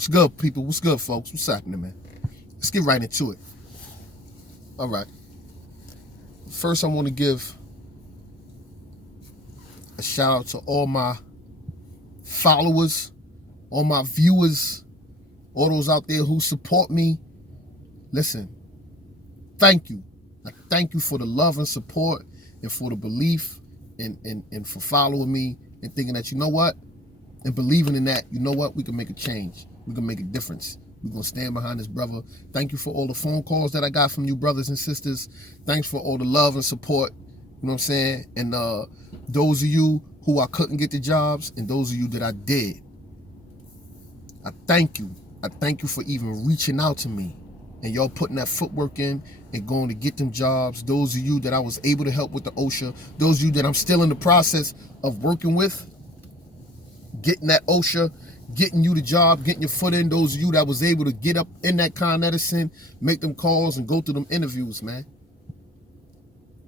What's good, people? What's good, folks? What's happening, man? Let's get right into it. All right. First, I want to give a shout out to all my followers, all my viewers, all those out there who support me. Listen, thank you. I thank you for the love and support and for the belief and for following me and thinking that, you know what, and believing in that, you know what, we can make a change. We can make a difference. We're going to stand behind this brother. Thank you for all the phone calls that I got from you brothers and sisters. Thanks for all the love and support. You know what I'm saying? And those of you who I couldn't get the jobs and those of you that I did, I thank you. I thank you for even reaching out to me and y'all putting that footwork in and going to get them jobs. Those of you that I was able to help with the OSHA, those of you that I'm still in the process of working with, getting that OSHA, getting you the job, getting your foot in, those of you that was able to get up in that Con Edison, make them calls and go through them interviews, man.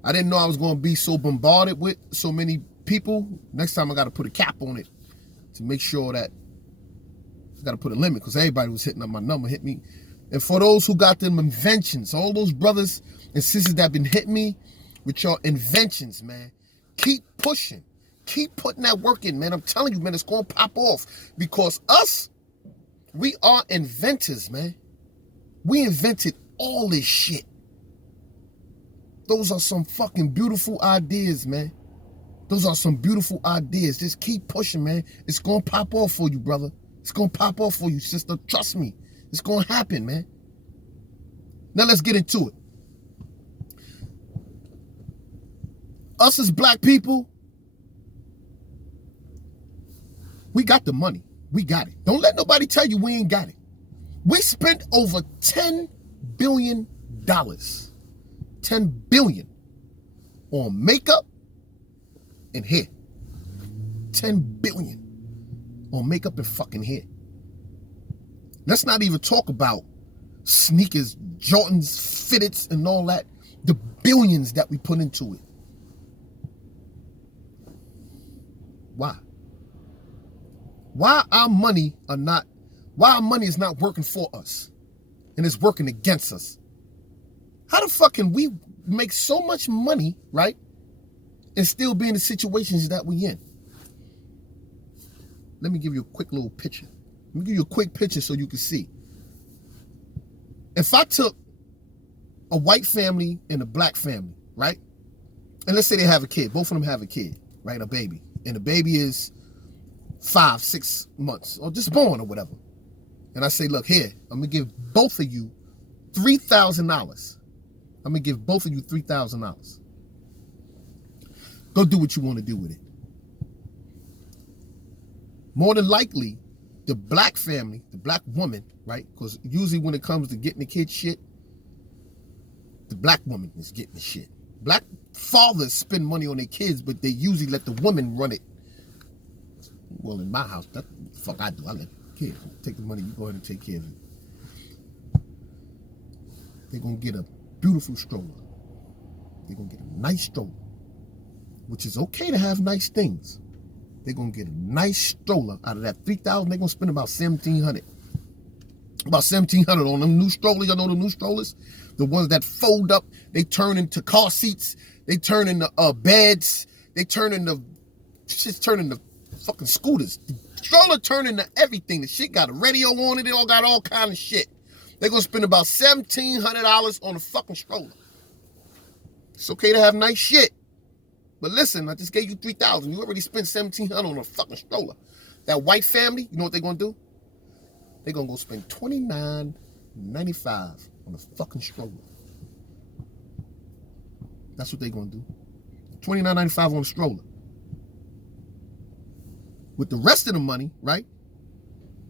I didn't know I was going to be so bombarded with so many people. Next time I got to put a cap on it to make sure that I got to put a limit because everybody was hitting up my number, hit me. And for those who got them inventions, all those brothers and sisters that been hitting me with your inventions, man, keep pushing. Keep putting that work in, man. I'm telling you, man, it's going to pop off because us, we are inventors, man. We invented all this shit. Those are some fucking beautiful ideas, man. Those are some beautiful ideas. Just keep pushing, man. It's going to pop off for you, brother. It's going to pop off for you, sister. Trust me. It's going to happen, man. Now let's get into it. Us as black people, we got the money. We got it. Don't let nobody tell you we ain't got it. We spent over $10 billion. $10 billion on makeup and hair. $10 billion on makeup and fucking hair. Let's not even talk about sneakers, Jordans, fitteds, and all that. The billions that we put into it. Why? Why our money is not working for us and it's working against us? How the fuck can we make so much money, right, and still be in the situations that we in? Let me give you a quick little picture. Let me give you a quick picture so you can see. If I took a white family and a black family, right, and let's say they have a kid, both of them have a kid, right, a baby, and the baby is 5-6 months or just born or whatever. And I say, look, here, I'm going to give both of you $3,000. I'm going to give both of you $3,000. Go do what you want to do with it. More than likely, the black family, the black woman, right? Because usually when it comes to getting the kid shit, the black woman is getting the shit. Black fathers spend money on their kids, but they usually let the woman run it. Well, in my house, that's the fuck I do. I let kids take the money. You go ahead and take care of it. They're going to get a beautiful stroller. They're going to get a nice stroller, which is okay to have nice things. They're going to get a nice stroller. Out of that $3,000, they're going to spend about $1,700. About $1,700 on them new strollers. Y'all know the new strollers? The ones that fold up. They turn into car seats. They turn into beds. They turn into fucking scooters. The stroller turn into everything. The shit got a radio on it. They all got all kind of shit. They're going to spend about $1,700 on a fucking stroller. It's okay to have nice shit. But listen, I just gave you $3,000. You already spent $1,700 on a fucking stroller. That white family, you know what they're going to do? They're going to go spend $29.95 on a fucking stroller. That's what they're going to do. $29.95 on a stroller. With the rest of the money, right?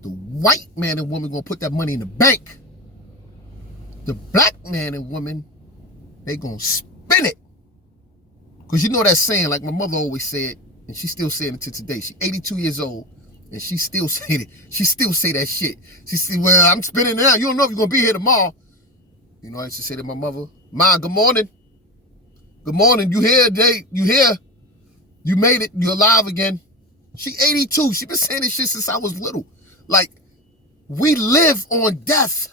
The white man and woman going to put that money in the bank. The black man and woman, they going to spend it. Because you know that saying, like my mother always said, and she's still saying it to today. She's 82 years old, and she still say it. She still say that shit. She said, well, I'm spending it now. You don't know if you're going to be here tomorrow. You know, I used to say to my mother, Ma, good morning. Good morning. You here today? You here? You made it. You're alive again. She 82. She been saying this shit since I was little. Like, We live on death.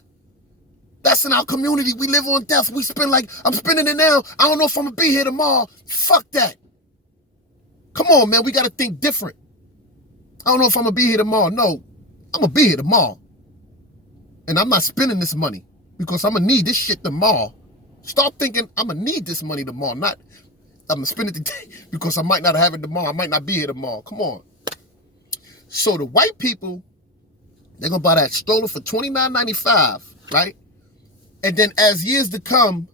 That's in our community. We live on death. We spend like, I'm spending it now. I don't know if I'm going to be here tomorrow. Fuck that. Come on, man. We got to think different. I don't know if I'm going to be here tomorrow. No, I'm going to be here tomorrow. And I'm not spending this money because I'm going to need this shit tomorrow. Start thinking I'm going to need this money tomorrow. Not I'm going to spend it today because I might not have it tomorrow. I might not be here tomorrow. Come on. So the white people, they're going to buy that stroller for $29.95, right? And then as years to come,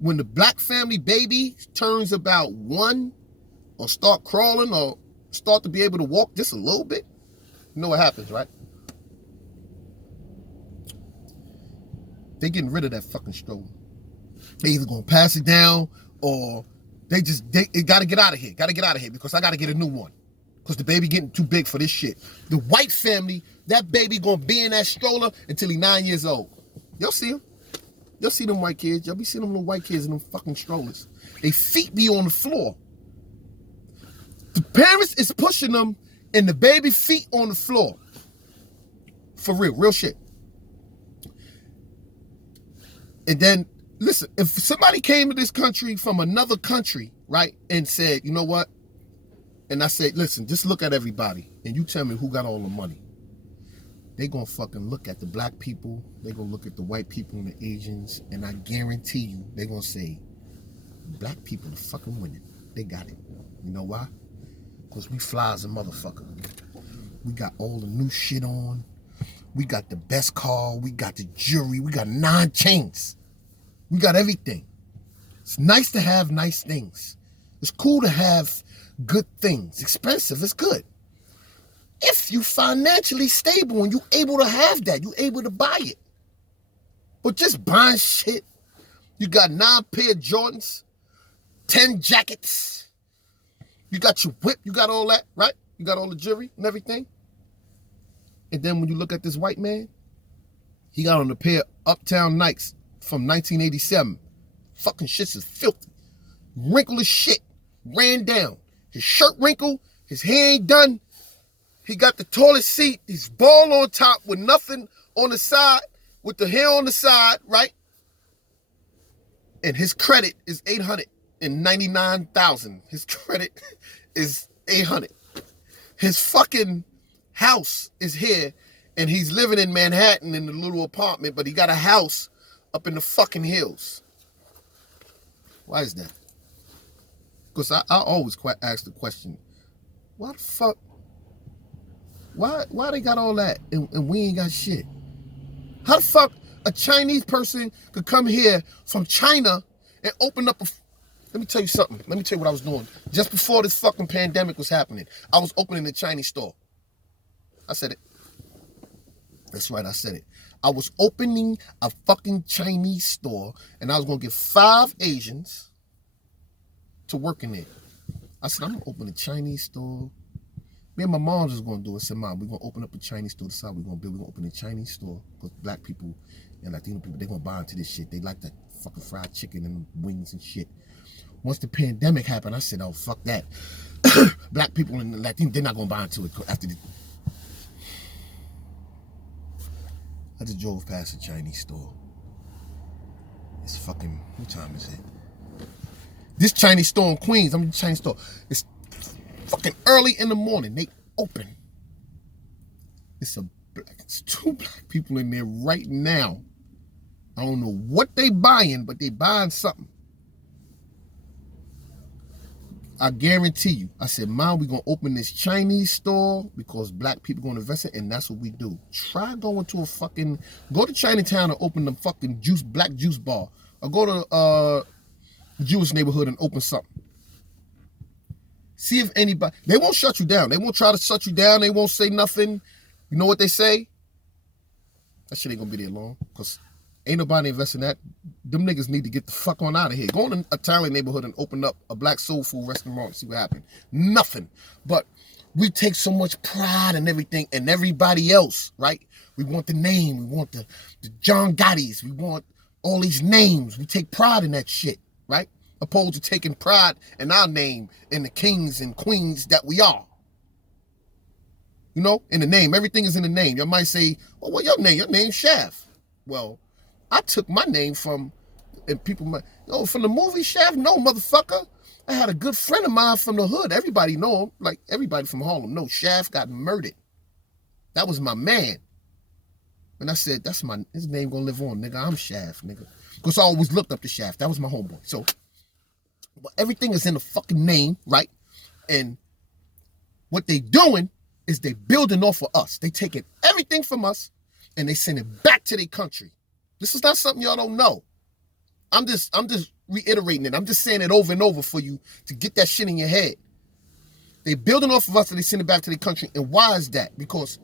when the black family baby turns about 1 or start crawling or start to be able to walk just a little bit, you know what happens, right? They getting rid of that fucking stroller. They either gonna pass it down or they gotta get out of here. Gotta get out of here because I gotta get a new one. Because the baby getting too big for this shit. The white family, that baby gonna be in that stroller until he 9 years old. Y'all see him? Y'all see them white kids. Y'all be seeing them little white kids in them fucking strollers. They feet be on the floor. The parents is pushing them and the baby feet on the floor. For real shit. And then, listen, if somebody came to this country from another country, right, and said, you know what? And I said, listen, just look at everybody and you tell me who got all the money. They gonna fucking look at the black people, they gonna look at the white people and the Asians, and I guarantee you, they gonna say, black people are fucking winning. They got it. You know why? Because we fly as a motherfucker. We got all the new shit on. We got the best car. We got the jewelry. We got 9 chains. We got everything. It's nice to have nice things. It's cool to have good things. Expensive, it's good. If you financially stable and you able to have that, you able to buy it. But just buying shit, you got 9 pair of Jordans, 10 jackets, you got your whip, you got all that, right? You got all the jewelry and everything. And then when you look at this white man, he got on a pair of Uptown Nikes from 1987. Fucking shits is filthy. Wrinkled as shit. Ran down. His shirt wrinkled. His hair ain't done. He got the toilet seat. He's bald on top with nothing on the side, with the hair on the side, right? And his credit is $899,000. His credit is $800. His fucking house is here, and he's living in Manhattan in a little apartment, but he got a house up in the fucking hills. Why is that? Because I always ask the question, why the fuck? Why they got all that and we ain't got shit? How the fuck a Chinese person could come here from China and open up a... Let me tell you something. Let me tell you what I was doing. Just before this fucking pandemic was happening, I was opening a Chinese store. I said it. That's right, I said it. I was opening a fucking Chinese store and I was going to get 5 Asians to work in it. I said, I'm going to open a Chinese store. Me and my mom was going to do it. I said, Mom, we're going to open up a Chinese store. That's how we're going to build. We're going to open a Chinese store because black people and Latino people, they're going to buy into this shit. They like that fucking fried chicken and wings and shit. Once the pandemic happened, I said, oh, fuck that. Black people and Latino, they're not going to buy into it after the... I just drove past a Chinese store. It's fucking, what time is it? This Chinese store in Queens, I'm in the Chinese store. It's fucking early in the morning. They open. It's 2 black people in there right now. I don't know what they buying, but they buying something. I guarantee you. I said, Mom, we're going to open this Chinese store because black people going to invest in it, and that's what we do. Try going to go to Chinatown and open the fucking black juice bar. Or go to the Jewish neighborhood and open something. See if anybody, they won't shut you down. They won't try to shut you down. They won't say nothing. You know what they say? That shit ain't going to be there long because ain't nobody investing that. Them niggas need to get the fuck on out of here. Go in an Italian neighborhood and open up a black soul food restaurant and see what happens. Nothing. But we take so much pride in everything and everybody else, right? We want the name. We want the John Gotti's. We want all these names. We take pride in that shit, right? Opposed to taking pride in our name and the kings and queens that we are. You know, in the name. Everything is in the name. You might say, well, what your name? Your name's Shaft. Well, I took my name from, and people might, from the movie Shaft? No, motherfucker. I had a good friend of mine from the hood. Everybody know him. Like, everybody from Harlem. No, Shaft got murdered. That was my man. And I said, his name gonna live on, nigga. I'm Shaft, nigga. Because I always looked up to Shaft. That was my homeboy. So, but everything is in the fucking name, right? And what they doing is they building off of us. They taking everything from us and they send it back to their country. This is not something y'all don't know. I'm just reiterating it. I'm just saying it over and over for you to get that shit in your head. They building off of us and they send it back to their country. And why is that? Because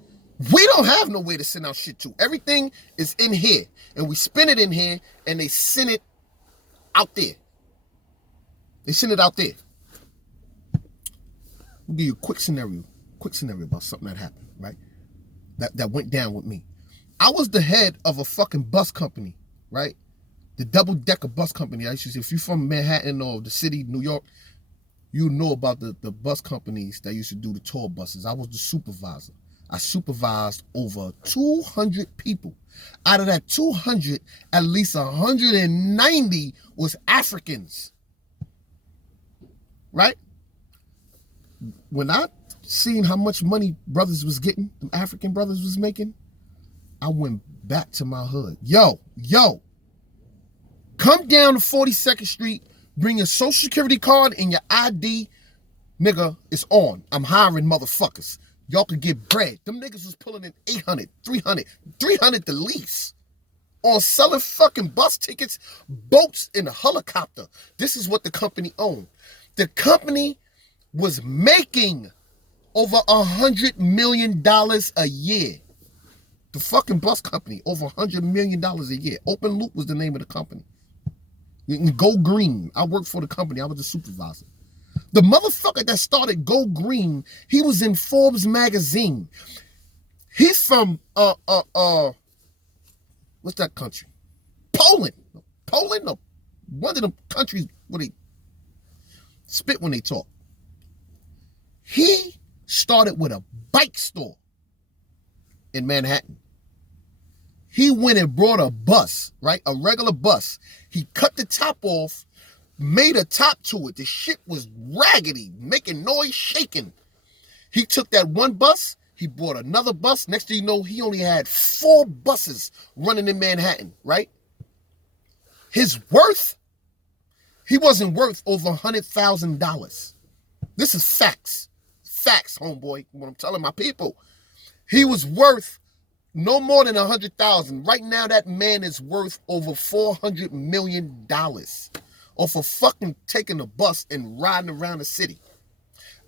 we don't have no way to send our shit to. Everything is in here. And we spin it in here and they send it out there. They send it out there. I'll give you a quick scenario about something that happened, right? That went down with me. I was the head of a fucking bus company, right? The double-decker bus company. I used to say, if you're from Manhattan or the city, New York, you know about the bus companies that used to do the tour buses. I was the supervisor. I supervised over 200 people. Out of that 200, at least 190 was Africans, right? When I seen how much money brothers was getting, them African brothers was making, I went back to my hood. Yo, come down to 42nd Street, bring your social security card and your ID. Nigga, it's on. I'm hiring motherfuckers. Y'all could get bread. Them niggas was pulling in 800, 300 the lease on selling fucking bus tickets, boats, and a helicopter. This is what the company owned. The company was making over $100 million a year. The fucking bus company, over $100 million a year. Open Loop was the name of the company. Go Green. I worked for the company. I was the supervisor. The motherfucker that started Go Green, he was in Forbes magazine. He's from what's that country? Poland. Poland, or one of them countries where they spit when they talk. He started with a bike store in Manhattan. He went and brought a bus, right? A regular bus. He cut the top off, made a top to it. The shit was raggedy, making noise, shaking. He took that one bus, he bought another bus. Next thing you know, he only had 4 buses running in Manhattan, right? His worth, he wasn't worth over $100,000. This is facts. Facts, homeboy, what I'm telling my people. He was worth no more than $100,000. Right now, that man is worth over $400 million off of fucking taking a bus and riding around the city.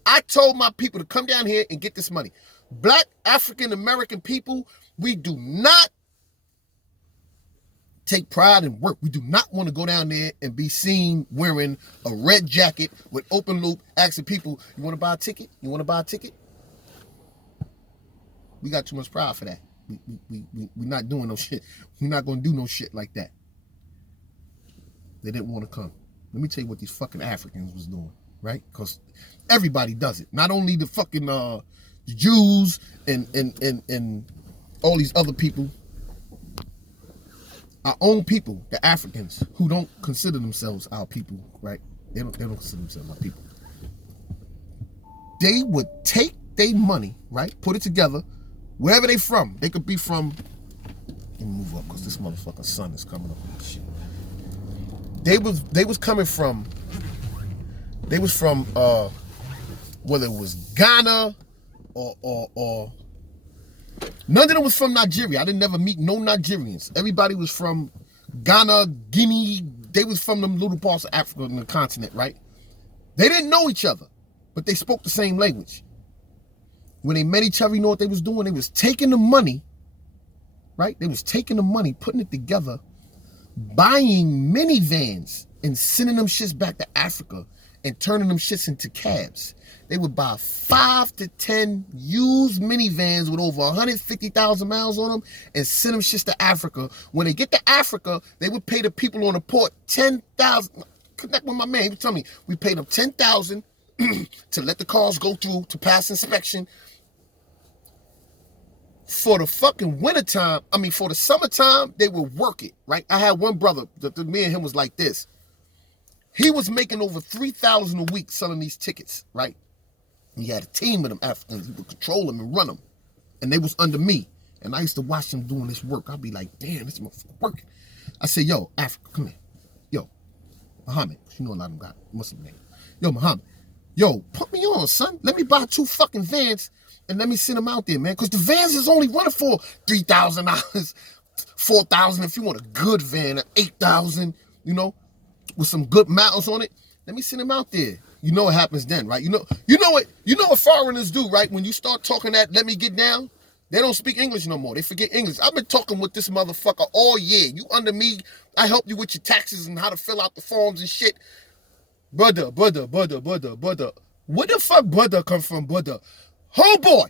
I told my people to come down here and get this money. Black African American people, we do not take pride in work. We do not want to go down there and be seen wearing a red jacket with open loop, asking people, you want to buy a ticket? You want to buy a ticket? We got too much pride for that. We're not doing no shit. We're not going to do no shit like that. They didn't want to come. Let me tell you what these fucking Africans was doing, right? Because everybody does it. Not only the fucking Jews and all these other people. Our own people, the Africans, who don't consider themselves our people, right? They don't consider themselves our people. They would take their money, right? Put it together, wherever they from. They could be from, let me move up because this motherfucking sun is coming up with shit. They was coming from, whether it was Ghana or none of them was from Nigeria. I didn't never meet no Nigerians. Everybody was from Ghana, Guinea. They was from them little parts of Africa and the continent, right? They didn't know each other, but they spoke the same language. When they met each other, you know what they was doing? They was taking the money, right? They was taking the money, putting it together, buying minivans and sending them shits back to Africa and turning them shits into cabs. They would buy 5 to 10 used minivans with over 150,000 miles on them and send them shits to Africa. When they get to Africa, they would pay the people on the port $10,000. Connect with my man. He would tell me, we paid them $10,000 to let the cars go through to pass inspection. For the fucking wintertime, for the summertime, they would work it, right? I had one brother, me and him was like this. He was making over $3,000 a week selling these tickets, right? He had a team of them Africans. He would control them and run them. And they was under me. And I used to watch them doing this work. I'd be like, damn, this motherfucker working. I say, yo, Africa, come here. Yo, Muhammad, you know a lot of them got Muslim names. Yo, Muhammad, yo, put me on, son. Let me buy 2 fucking vans and let me send them out there, man. Because the vans is only running for $3,000, $4,000 if you want a good van, $8,000, with some good mountains on it. Let me send them out there. You know what happens then, right? You know what foreigners do, right? When you start talking that let me get down, they don't speak English no more. They forget English. I've been talking with this motherfucker all year. You under me, I help you with your taxes and how to fill out the forms and shit. Brother. Where the fuck brother come from, brother? Oh boy.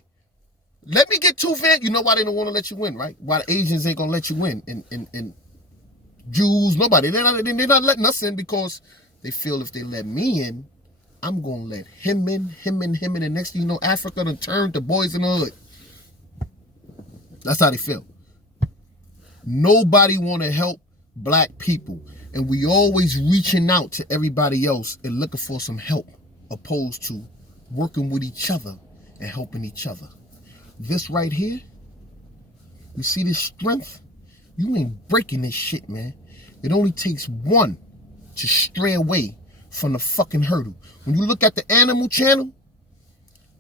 Let me get 2 vans. You know why they don't want to let you in, right? Why the Asians ain't gonna let you in, and Jews, nobody. They're not letting us in because they feel if they let me in, I'm gonna let him in, and next thing you know, Africa done turned to boys in the hood. That's how they feel. Nobody want to help black people, and we always reaching out to everybody else and looking for some help, opposed to working with each other and helping each other. This right here, you see this strength? You ain't breaking this shit, man. It only takes one to stray away from the fucking hurdle. When you look at the Animal Channel,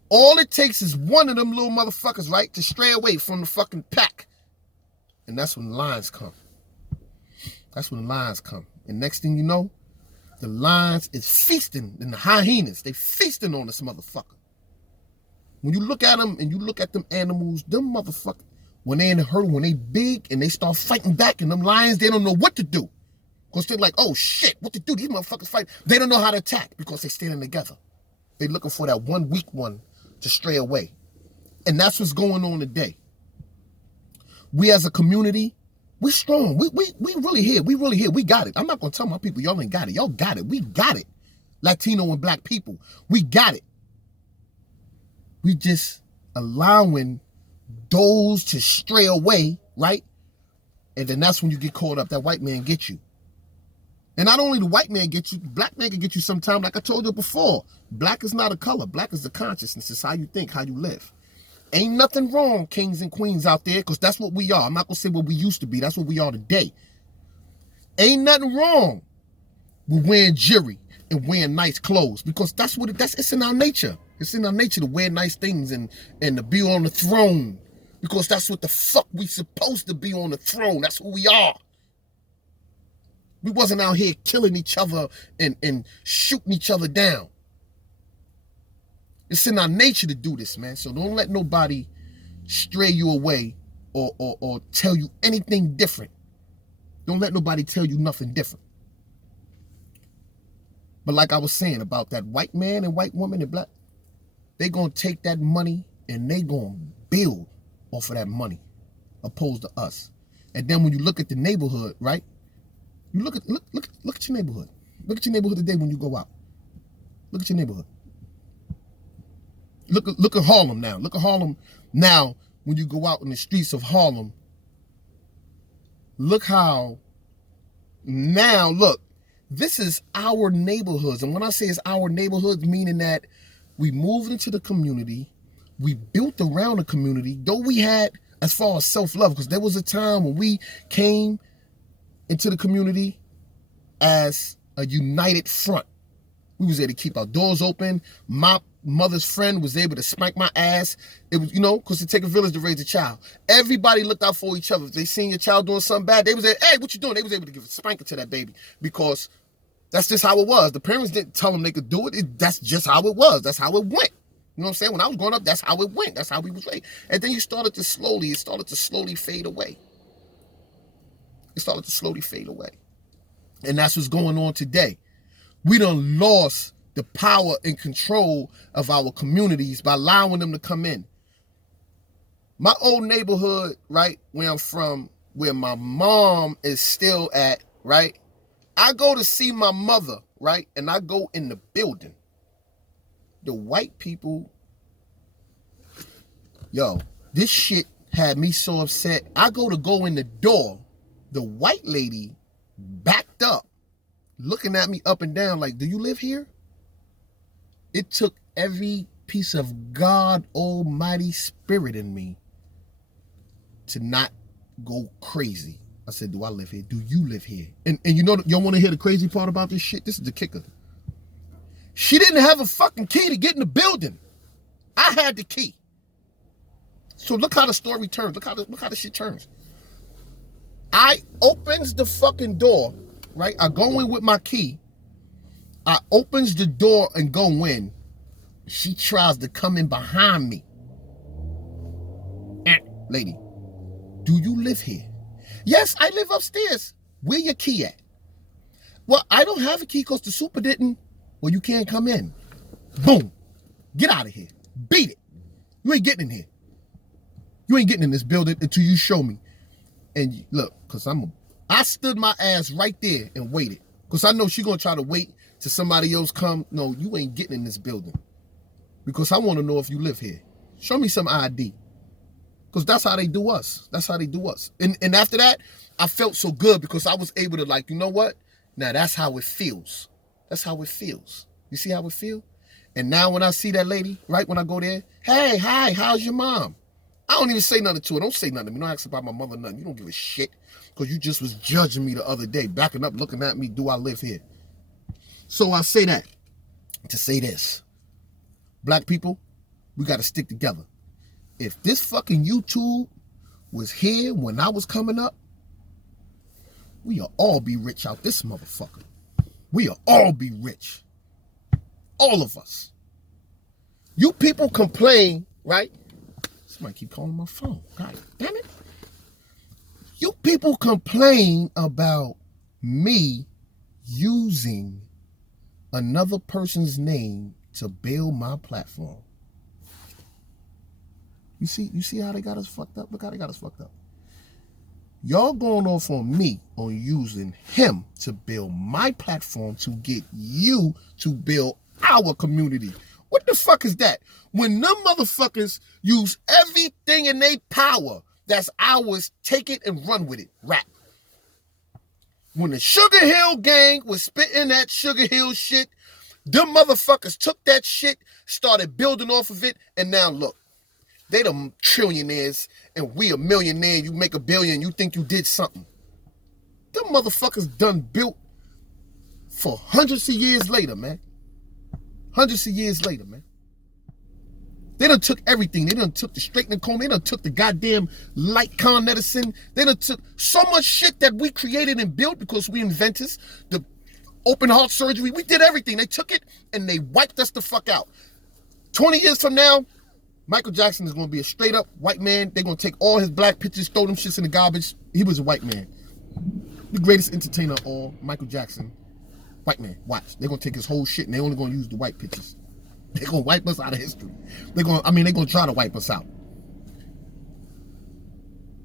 all it takes is one of them little motherfuckers, right, to stray away from the fucking pack. And that's when the lions come. And next thing you know, the lions is feasting, and the hyenas, they feasting on this motherfucker. When you look at them and you look at them animals, them motherfuckers, when they in the hurdle, when they big and they start fighting back, and them lions, they don't know what to do. Because they're like, oh shit, what to do? These motherfuckers fight. They don't know how to attack because they're standing together. They're looking for that one weak one to stray away. And that's what's going on today. We as a community, we're strong. We really here. We really here. We got it. I'm not going to tell my people, y'all ain't got it. Y'all got it. We got it. Latino and black people, we got it. We just allowing those to stray away, right? And then that's when you get caught up. That white man gets you. And not only the white man gets you, the black man can get you sometime. Like I told you before, black is not a color. Black is the consciousness. It's how you think, how you live. Ain't nothing wrong, kings and queens out there, because that's what we are. I'm not going to say what we used to be. That's what we are today. Ain't nothing wrong with wearing jewelry and wearing nice clothes, because that's what it's in our nature. It's in our nature to wear nice things and to be on the throne, because that's what the fuck we supposed to be, on the throne. That's who we are. We wasn't out here killing each other and shooting each other down. It's in our nature to do this, man. So don't let nobody stray you away or tell you anything different. Don't let nobody tell you nothing different. But like I was saying about that white man and white woman and black, they gonna take that money and they gonna build off of that money, opposed to us. And then when you look at the neighborhood, right? You look at your neighborhood. Look at your neighborhood today when you go out. Look at your neighborhood. Look at Harlem now. Look at Harlem now when you go out in the streets of Harlem. Look how now, look, this is our neighborhoods. And when I say it's our neighborhoods, meaning that we moved into the community, we built around the community, though we had, as far as self-love, because there was a time when we came into the community as a united front. We was able to keep our doors open. My mother's friend was able to spank my ass. It was, because it take a village to raise a child. Everybody looked out for each other. If they seen your child doing something bad, they was like, hey, what you doing? They was able to give a spanking to that baby, because that's just how it was. The parents didn't tell them they could do it. That's just how it was. That's how it went. You know what I'm saying? When I was growing up, that's how it went. That's how we was raised. And then it started to slowly fade away. It started to slowly fade away. And that's what's going on today. We done lost the power and control of our communities by allowing them to come in. My old neighborhood, right, where I'm from, where my mom is still at, right? I go to see my mother, right? And I go in the building. The white people, yo, this shit had me so upset. I go in the door. The white lady backed up, looking at me up and down like, do you live here? It took every piece of God Almighty spirit in me to not go crazy. I said, do I live here? Do you live here? And you know, y'all want to hear the crazy part about this shit? This is the kicker. She didn't have a fucking key to get in the building. I had the key. So look how the story turns. Look how the shit turns. I opens the fucking door, right? I go in with my key. I opens the door and go in. She tries to come in behind me. Lady, do you live here? Yes, I live upstairs. Where your key at? Well, I don't have a key because the super didn't. Well, you can't come in. Boom. Get out of here. Beat it. You ain't getting in here. You ain't getting in this building until you show me. And look, because I stood my ass right there and waited. Because I know she going to try to wait till somebody else come. No, you ain't getting in this building. Because I want to know if you live here. Show me some ID. Because that's how they do us. That's how they do us. And after that, I felt so good because I was able to like, you know what? Now that's how it feels. That's how it feels. You see how it feels? And now when I see that lady, right, when I go there, hey, hi, how's your mom? I don't even say nothing to her. Don't say nothing to me. Don't ask about my mother, nothing. You don't give a shit because you just was judging me the other day, backing up, looking at me, do I live here? So I say that to say this. Black people, we got to stick together. If this fucking YouTube was here when I was coming up, we'll all be rich out this motherfucker. We'll all be rich. All of us. You people complain, right? Somebody keep calling my phone. God damn it. You people complain about me using another person's name to build my platform. You see how they got us fucked up? Look how they got us fucked up. Y'all going off on me on using him to build my platform to get you to build our community. What the fuck is that? When them motherfuckers use everything in their power that's ours, take it and run with it. Rap. When the Sugar Hill gang was spitting that Sugar Hill shit, them motherfuckers took that shit, started building off of it, and now look. They the trillionaires and we a millionaire. You make $1 billion, you think you did something. Them motherfuckers done built for hundreds of years later, man. Hundreds of years later, man. They done took everything. They done took the straightening comb. They done took the goddamn light con medicine. They done took so much shit that we created and built because we inventors. The open heart surgery, we did everything. They took it and they wiped us the fuck out. 20 years from now, Michael Jackson is going to be a straight up white man. They're going to take all his black pictures, throw them shits in the garbage. He was a white man. The greatest entertainer of all, Michael Jackson. White man. Watch. They're going to take his whole shit and they're only going to use the white pictures. They're going to wipe us out of history. They're going to try to wipe us out.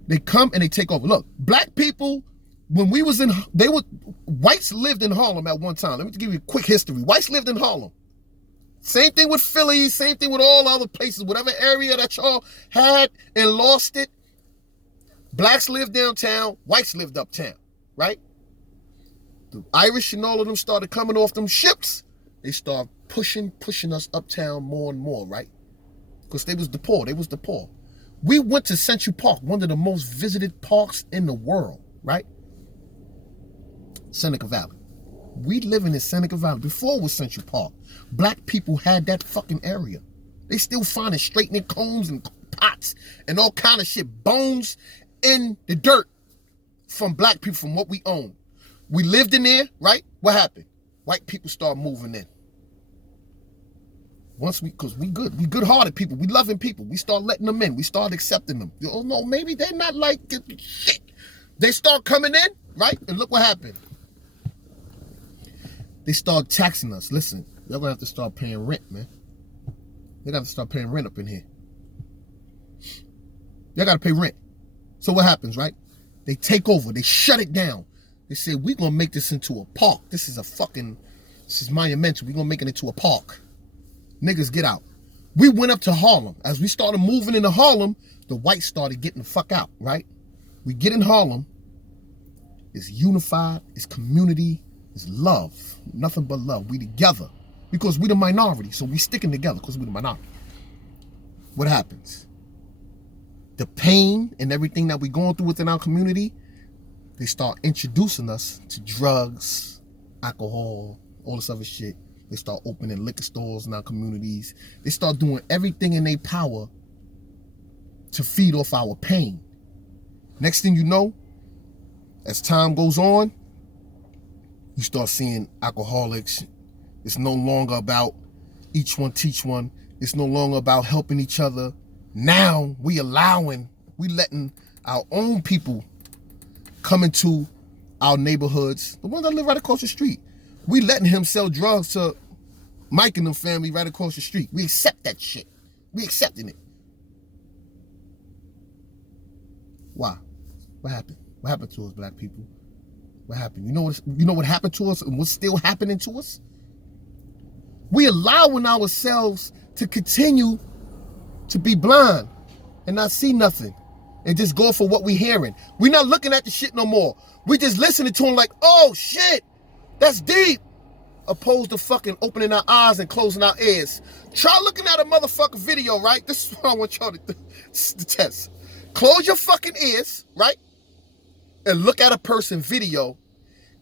They come and they take over. Look, black people, when we was whites lived in Harlem at one time. Let me give you a quick history. Whites lived in Harlem. Same thing with Philly, same thing with all other places, whatever area that y'all had and lost it. Blacks lived downtown, whites lived uptown, right? The Irish and all of them started coming off them ships. They started pushing us uptown more and more, right? Because they was the poor. We went to Central Park, one of the most visited parks in the world, right? Seneca Valley. We living in Seneca Valley. Before it was Central Park, black people had that fucking area. They still finding straightening combs and pots and all kind of shit, bones in the dirt from black people, from what we own. We lived in there, right? What happened? White people start moving in. Because we good-hearted people. We loving people. We start letting them in. We start accepting them. Oh no, maybe they're not like shit. They start coming in, right? And look what happened. They start taxing us. Listen, y'all gonna have to start paying rent, man. They gotta start paying rent up in here. Y'all gotta pay rent. So what happens, right? They take over. They shut it down. They say, we're gonna make this into a park. This is monumental. We're gonna make it into a park. Niggas get out. We went up to Harlem. As we started moving into Harlem, the whites started getting the fuck out, right? We get in Harlem, it's unified, it's community, it's love. Nothing but love. We together. Because we the minority, so we sticking together because we the minority. What happens? The pain and everything that we going through within our community, they start introducing us to drugs, alcohol, all this other shit. They start opening liquor stores in our communities. They start doing everything in their power to feed off our pain. Next thing you know, as time goes on, you start seeing alcoholics. It's no longer about each one teach one. It's no longer about helping each other. Now we letting our own people come into our neighborhoods. The ones that live right across the street. We letting him sell drugs to Mike and them family right across the street. We accept that shit. We accepting it. Why? What happened? What happened to us, black people? What happened? You know what happened to us and what's still happening to us? We allowing ourselves to continue to be blind and not see nothing and just go for what we hearing. We're not looking at the shit no more. We just listening to him like, oh shit, that's deep. Opposed to fucking opening our eyes and closing our ears. Try looking at a motherfucking video, right? This is what I want y'all to test. Close your fucking ears, right? And look at a person video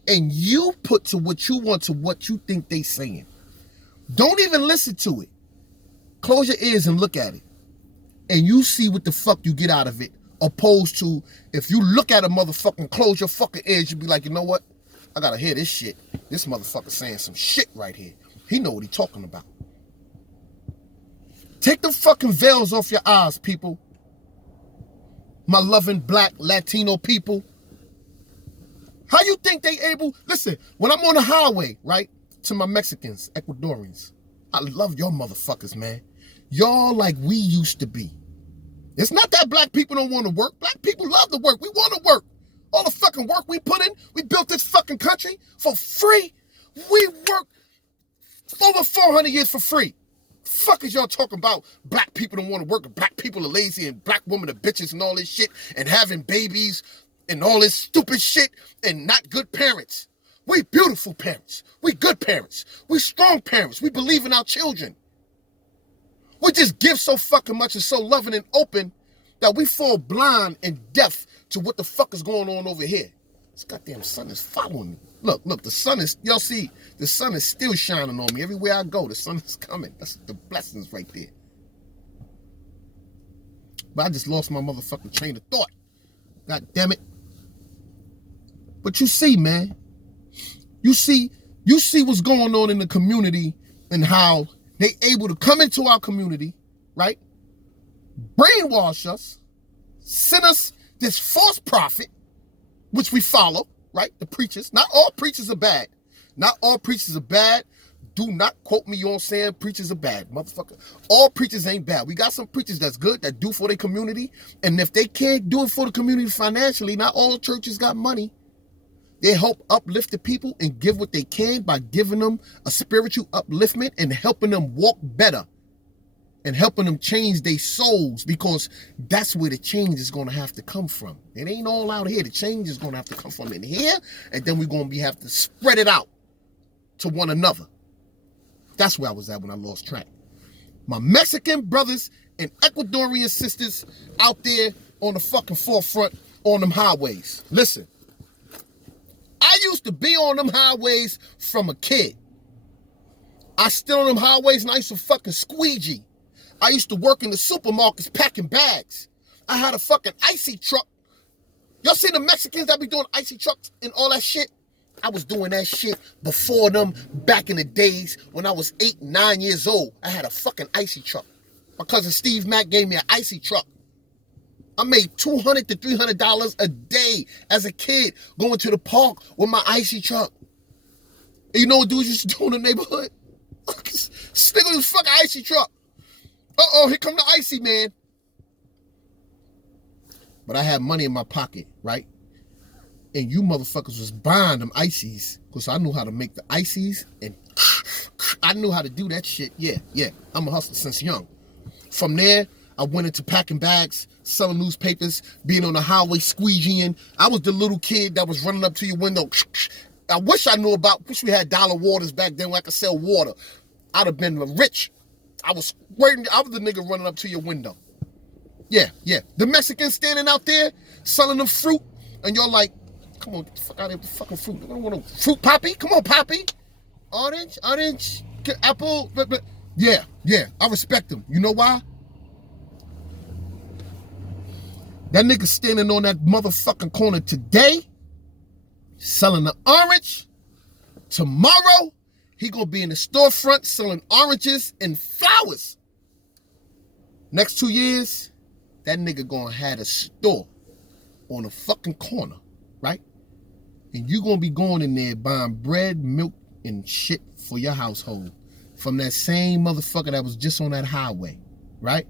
and you put to what you want to what you think they saying. Don't even listen to it. Close your ears and look at it. And you see what the fuck you get out of it. Opposed to if you look at a motherfucking close your fucking ears, you be like, you know what? I gotta hear this shit. This motherfucker saying some shit right here. He know what he talking about. Take the fucking veils off your eyes, people. My loving black Latino people. How you think they able? Listen, when I'm on the highway, right? To my Mexicans, Ecuadorians. I love y'all motherfuckers, man. Y'all like we used to be. It's not that black people don't want to work. Black people love to work. We want to work. All the fucking work we put in, we built this fucking country for free. We worked over 400 years for free. Fuck is y'all talking about black people don't want to work and black people are lazy and black women are bitches and all this shit and having babies and all this stupid shit and not good parents. We beautiful parents. We good parents. We strong parents. We believe in our children. We just give so fucking much and so loving and open that we fall blind and deaf to what the fuck is going on over here. This goddamn sun is following me. Look, the sun is, y'all see, the sun is still shining on me. Everywhere I go, the sun is coming. That's the blessings right there. But I just lost my motherfucking train of thought. God damn it. But you see, man, you see what's going on in the community and how they able to come into our community, right? Brainwash us, send us this false prophet, which we follow, right? The preachers. Not all preachers are bad. Not all preachers are bad. Do not quote me on saying preachers are bad, motherfucker. All preachers ain't bad. We got some preachers that's good, that do for their community. And if they can't do it for the community financially, not all churches got money. They help uplift the people and give what they can by giving them a spiritual upliftment and helping them walk better and helping them change their souls, because that's where the change is going to have to come from. It ain't all out here. The change is going to have to come from in here, and then we're going to have to spread it out to one another. That's where I was at when I lost track. My Mexican brothers and Ecuadorian sisters out there on the fucking forefront on them highways. Listen. I used to be on them highways from a kid. I still on them highways and I used to fucking squeegee. I used to work in the supermarkets packing bags. I had a fucking icy truck. Y'all see the Mexicans that be doing icy trucks and all that shit? I was doing that shit before them back in the days when I was 8, 9 years old. I had a fucking icy truck. My cousin Steve Mack gave me an icy truck. I made $200 to $300 a day as a kid going to the park with my icy truck. And you know what dudes used to do in the neighborhood? Stick with this fucking icy truck. Uh-oh, here come the icy man. But I had money in my pocket, right? And you motherfuckers was buying them ices because I knew how to make the ices and I knew how to do that shit. Yeah. I'm a hustler since young. From there, I went into packing bags, selling newspapers, being on the highway squeegeeing. I was the little kid that was running up to your window. I wish we had dollar waters back then where I could sell water. I'd have been rich. I was the nigga running up to your window. Yeah. The Mexicans standing out there selling them fruit, and you're like, come on, get the fuck out of here with the fucking fruit. I don't want no fruit, Poppy. Come on, Poppy. Orange, apple. Yeah, I respect them. You know why? That nigga standing on that motherfucking corner today, selling the orange. Tomorrow, he gonna be in the storefront selling oranges and flowers. Next 2 years, that nigga gonna have a store on a fucking corner, right? And you gonna be going in there buying bread, milk, and shit for your household from that same motherfucker that was just on that highway, right?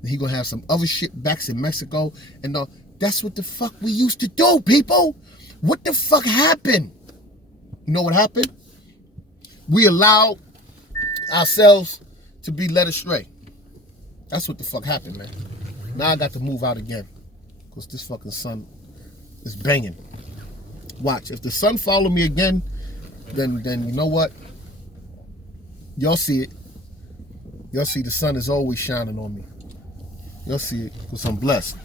And he gonna have some other shit back in Mexico, and that's what the fuck we used to do, people. What the fuck happened? You know what happened? We allowed ourselves to be led astray. That's what the fuck happened, man. Now I got to move out again because this fucking sun is banging. Watch, if the sun follow me again, then you know what? Y'all see it. Y'all see the sun is always shining on me. You'll see it because I'm blessed.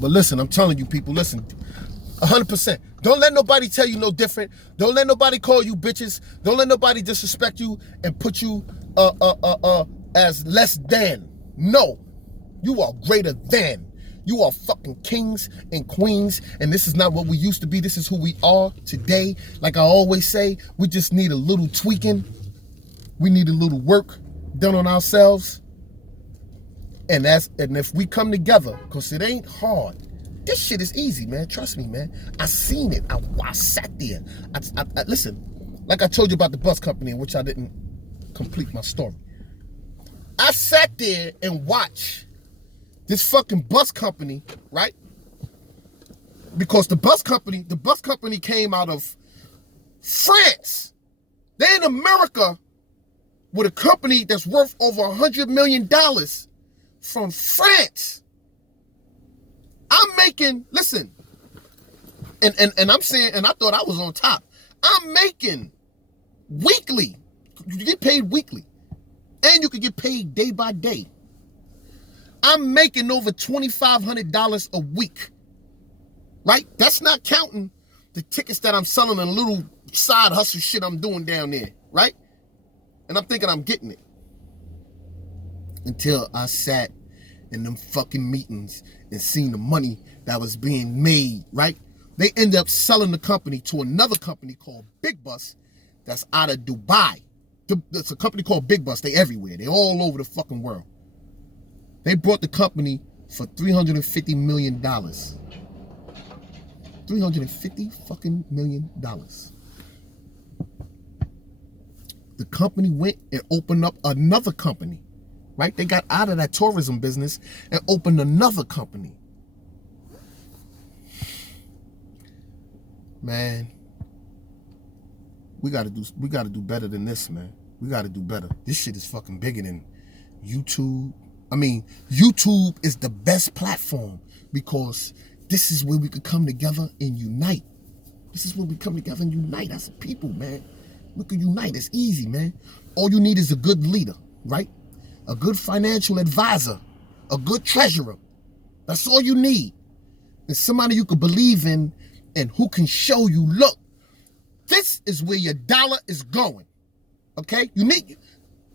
But listen, I'm telling you people, listen, 100%. Don't let nobody tell you no different. Don't let nobody call you bitches. Don't let nobody disrespect you and put you as less than. No, you are greater than. You are fucking kings and queens, and this is not what we used to be. This is who we are today. Like I always say, we just need a little tweaking. We need a little work done on ourselves. And if we come together, because it ain't hard. This shit is easy, man. Trust me, man. I seen it. I sat there. I listen, like I told you about the bus company in which I didn't complete my story. I sat there and watched this fucking bus company, right? Because the bus company came out of France. They're in America with a company that's worth over $100 million from France. I'm making, listen, and I'm saying, and I thought I was on top. I'm making weekly. You get paid weekly. And you can get paid day by day. I'm making over $2,500 a week. Right? That's not counting the tickets that I'm selling and a little side hustle shit I'm doing down there. Right? And I'm thinking I'm getting it. Until I sat in them fucking meetings and seen the money that was being made, right? They ended up selling the company to another company called Big Bus that's out of Dubai. It's a company called Big Bus. They everywhere. They all over the fucking world. They bought the company for $350 million. $350 fucking million. The company went and opened up another company. Right? They got out of that tourism business and opened another company. Man, we gotta do better than this, man. We gotta do better. This shit is fucking bigger than YouTube. I mean, YouTube is the best platform because this is where we could come together and unite. This is where we come together and unite as a people, man. We could unite. It's easy, man. All you need is a good leader, right? A good financial advisor, a good treasurer. That's all you need. And somebody you can believe in and who can show you, look, this is where your dollar is going. Okay?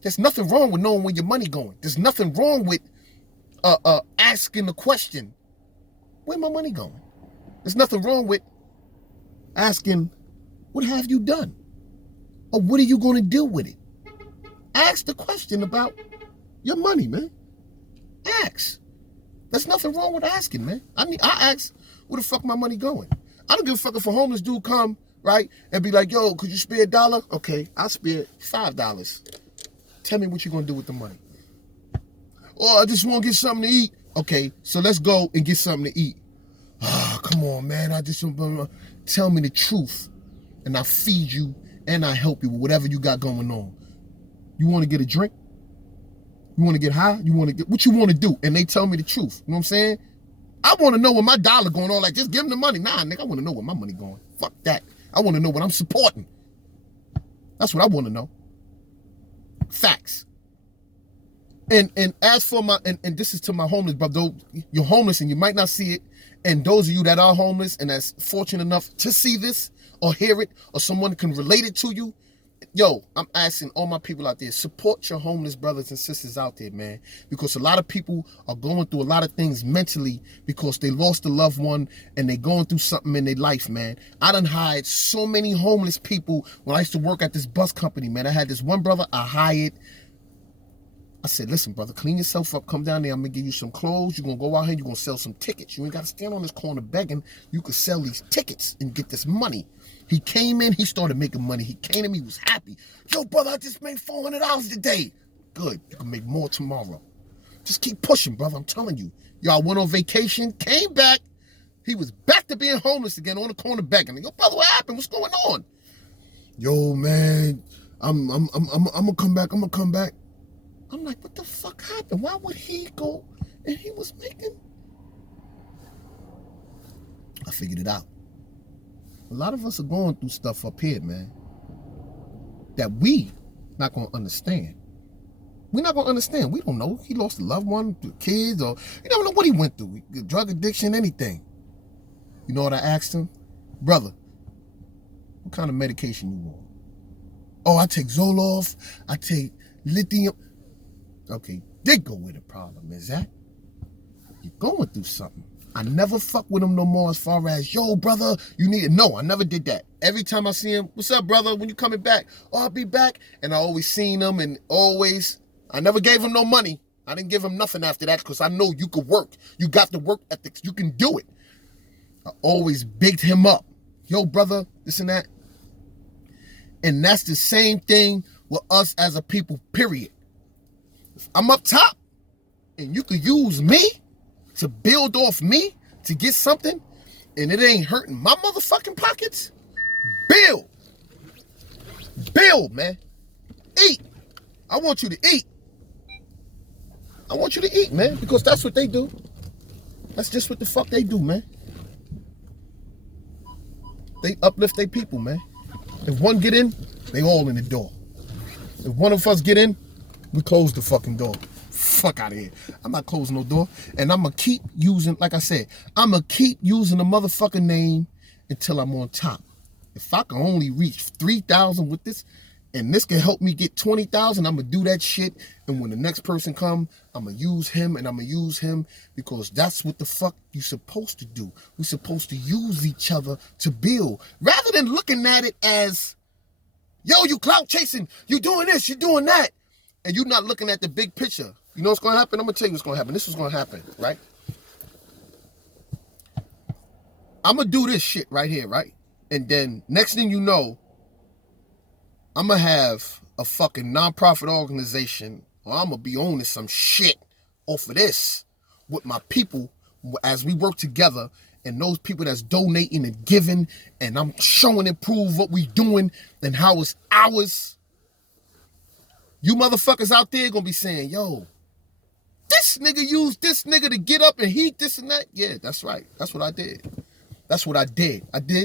There's nothing wrong with knowing where your money going. There's nothing wrong with asking the question, where my money going? There's nothing wrong with asking, what have you done? Or what are you going to do with it? Ask the question about your money, man. Ask. There's nothing wrong with asking, man. I ask, where the fuck my money going? I don't give a fuck if a homeless dude come, right, and be like, yo, could you spare $1? Okay, I'll spare $5. Tell me what you're gonna do with the money. Or I just want to get something to eat. Okay, so let's go and get something to eat. Ah, come on, man. I just tell me the truth, and I feed you and I help you with whatever you got going on. You want to get a drink? You want to get high? You want to get, what you want to do? And they tell me the truth. You know what I'm saying? I want to know where my dollar going on. Like, just give them the money. Nah, nigga, I want to know where my money going. Fuck that. I want to know what I'm supporting. That's what I want to know. Facts. And as for my, and this is to my homeless brother, you're homeless and you might not see it. And those of you that are homeless and that's fortunate enough to see this or hear it or someone can relate it to you, yo, I'm asking all my people out there, support your homeless brothers and sisters out there, man. Because a lot of people are going through a lot of things mentally because they lost a loved one and they going through something in their life, man. I done hired so many homeless people when I used to work at this bus company, man. I had this one brother I hired. I said, listen, brother, clean yourself up. Come down there. I'm going to give you some clothes. You're going to go out here. You're going to sell some tickets. You ain't got to stand on this corner begging. You could sell these tickets and get this money. He came in. He started making money. He came to me. He was happy. Yo, brother, I just made $400 today. Good. You can make more tomorrow. Just keep pushing, brother. I'm telling you. Y'all went on vacation, came back. He was back to being homeless again on the corner begging. Yo, brother, what happened? What's going on? Yo, man, I'm going to come back. I'm going to come back. I'm like, what the fuck happened? Why would he go and he was making? I figured it out. A lot of us are going through stuff up here, man, that we not going to understand. We're not going to understand. We don't know. He lost a loved one, kids, or you don't know what he went through. Drug addiction, anything. You know what I asked him? Brother, what kind of medication you want? Oh, I take Zoloft. I take lithium. Okay, they go where the problem is at. You're going through something. I never fuck with him no more as far as, yo, brother, you need it. No, I never did that. Every time I see him, what's up, brother? When you coming back? Oh, I'll be back. And I always seen him and always, I never gave him no money. I didn't give him nothing after that because I know you could work. You got the work ethics. You can do it. I always bigged him up. Yo, brother, this and that. And that's the same thing with us as a people, period. If I'm up top and you could use me to build off me to get something and it ain't hurting my motherfucking pockets, build. Build, man. Eat. I want you to eat. I want you to eat, man, because that's what they do. That's just what the fuck they do, man. They uplift their people, man. If one get in, they all in the door. If one of us get in, we close the fucking door. Fuck out of here. I'm not closing no door. And I'm going to keep using, like I said, I'm going to keep using the motherfucking name until I'm on top. If I can only reach 3,000 with this, and this can help me get 20,000, I'm going to do that shit. And when the next person come, I'm going to use him and I'm going to use him because that's what the fuck you supposed to do. We're supposed to use each other to build rather than looking at it as, yo, you clout chasing, you doing this, you doing that. And you're not looking at the big picture. You know what's going to happen? I'm going to tell you what's going to happen. This is going to happen, right? I'm going to do this shit right here, right? And then next thing you know, I'm going to have a fucking nonprofit organization or I'm going to be owning some shit off of this with my people as we work together and those people that's donating and giving and I'm showing and prove what we doing and how it's ours. You motherfuckers out there gonna be saying, yo, this nigga used this nigga to get up and heat this and that. Yeah, that's right. That's what I did. That's what I did. I did